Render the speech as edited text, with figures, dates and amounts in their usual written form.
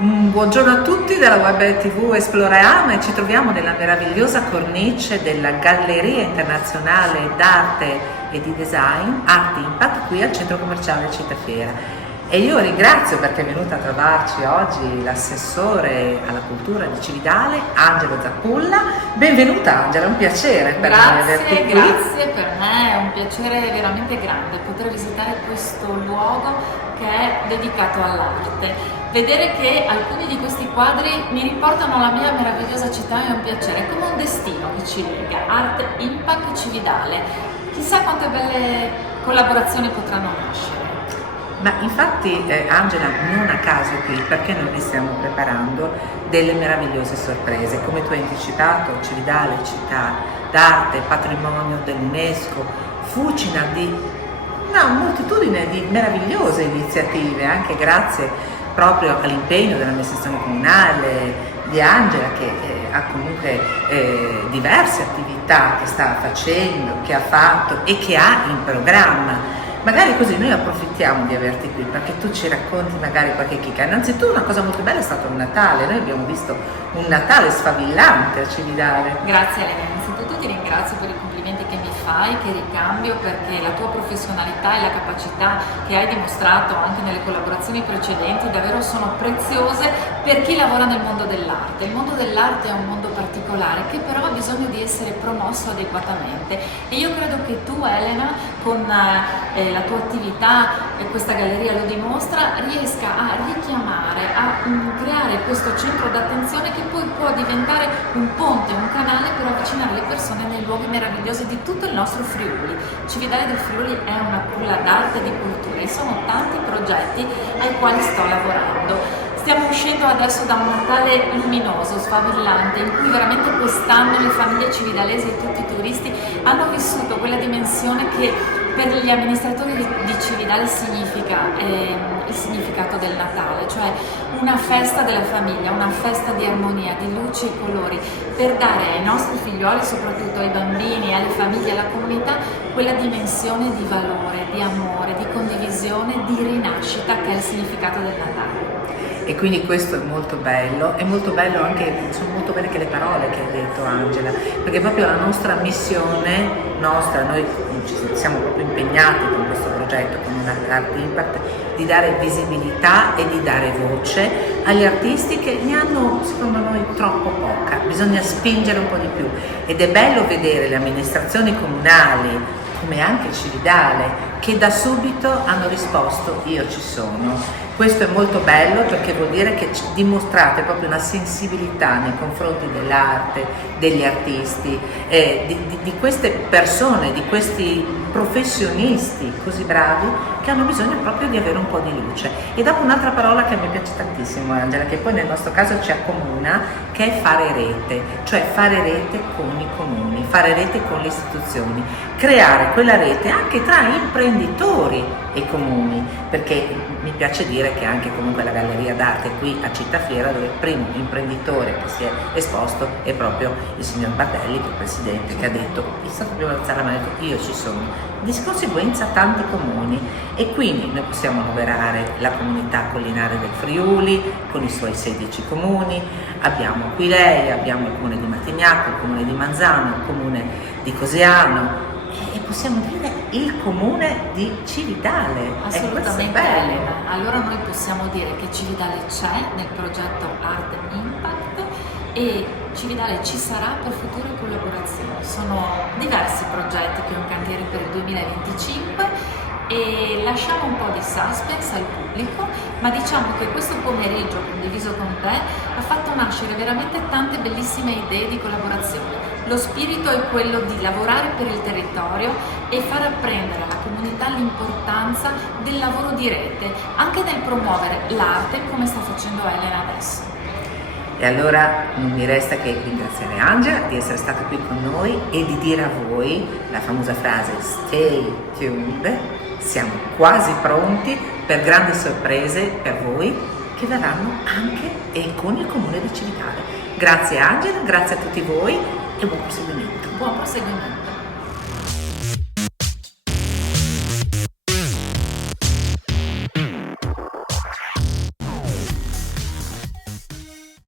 Buongiorno a tutti dalla Web TV Esploriamo e ci troviamo nella meravigliosa cornice della Galleria Internazionale d'Arte e di Design Art Impact qui al centro commerciale Citafiera. E io ringrazio perché è venuta a trovarci oggi l'assessore alla cultura di Cividale, Angelo Zappulla. Benvenuta Angela, è un piacere per noi averti qui. Grazie, per me è un piacere veramente grande poter visitare questo luogo che è dedicato all'arte. Vedere che alcuni di questi quadri mi riportano alla mia meravigliosa città è un piacere, è come un destino che ci lega, Art Impact Cividale. Chissà quante belle collaborazioni potranno nascere. Ma infatti Angela, non a caso qui, perché noi vi stiamo preparando delle meravigliose sorprese. Come tu hai anticipato, Cividale, città d'arte, patrimonio dell'UNESCO, fucina di una moltitudine di meravigliose iniziative, anche grazie proprio all'impegno dell'amministrazione comunale, di Angela che ha comunque diverse attività che sta facendo, che ha fatto e che ha in programma. Magari così noi approfittiamo di averti qui perché tu ci racconti magari qualche chicca. Innanzitutto una cosa molto bella è stato un Natale, noi abbiamo visto un Natale sfavillante a Cividale. Grazie Elena, innanzitutto ti ringrazio per i complimenti che mi fai, che ricambio, perché la tua professionalità e la capacità che hai dimostrato anche nelle collaborazioni precedenti davvero sono preziose per chi lavora nel mondo dell'arte. Il mondo dell'arte è un mondo particolare che però ha bisogno di essere promosso adeguatamente e io credo che tu Elena con la tua attività e questa galleria lo dimostra, riesca a richiamare, a creare questo centro d'attenzione che poi può diventare un ponte, un canale per avvicinare le persone nei luoghi meravigliosi di tutto il nostro Friuli. Cividale del Friuli è una culla d'arte e di cultura e sono tanti progetti ai quali sto lavorando. Stiamo uscendo adesso da un Natale luminoso, sfavillante, in cui veramente quest'anno le famiglie cividalesi e tutti i turisti hanno vissuto quella dimensione che per gli amministratori di Cividale significa il significato del Natale, cioè una festa della famiglia, una festa di armonia, di luce e colori, per dare ai nostri figlioli, soprattutto ai bambini, alle famiglie, alla comunità, quella dimensione di valore, di amore, di condivisione, di rinascita che è il significato del Natale. E quindi questo è molto bello anche, sono molto belle che le parole che ha detto Angela, perché proprio la nostra missione, noi ci siamo proprio impegnati con questo progetto, con Art Impact, di dare visibilità e di dare voce agli artisti che ne hanno, secondo noi, troppo poca, bisogna spingere un po' di più ed è bello vedere le amministrazioni comunali, come anche Cividale, che da subito hanno risposto io ci sono. Questo è molto bello perché vuol dire che dimostrate proprio una sensibilità nei confronti dell'arte, degli artisti, di queste persone, di questi professionisti così bravi che hanno bisogno proprio di avere un po' di luce. E dopo un'altra parola che a me piace tantissimo Angela, che poi nel nostro caso ci accomuna, che è fare rete, cioè fare rete con i comuni, fare rete con le istituzioni, creare quella rete anche tra imprenditori e comuni, perché mi piace dire che anche comunque la Galleria d'Arte qui a Cittafiera, dove il primo imprenditore che si è esposto è proprio il signor Bardelli, che è il presidente, che ha detto, è stato prima alzare la mano e ha detto io ci sono. Di conseguenza tanti comuni e quindi noi possiamo annoverare la comunità collinare del Friuli con i suoi 16 comuni, abbiamo Aquilei, abbiamo il comune di Martignaco, il comune di Manzano, il comune di Cosiano e possiamo dire il comune di Cividale. Assolutamente Elena, allora noi possiamo dire che Cividale c'è nel progetto Art Impact e Cividale ci sarà per future collaborazioni. Sono diversi progetti che ho in cantiere per il 2025 e lasciamo un po' di suspense al pubblico, ma diciamo che questo pomeriggio condiviso con te ha fatto nascere veramente tante bellissime idee di collaborazione. Lo spirito è quello di lavorare per il territorio e far apprendere alla comunità l'importanza del lavoro di rete, anche nel promuovere l'arte come sta facendo Elena adesso. E allora non mi resta che ringraziare Angela di essere stata qui con noi e di dire a voi la famosa frase stay tuned, siamo quasi pronti per grandi sorprese per voi che verranno anche e con il comune di Cividale. Grazie Angela, grazie a tutti voi e buon proseguimento. Buon proseguimento.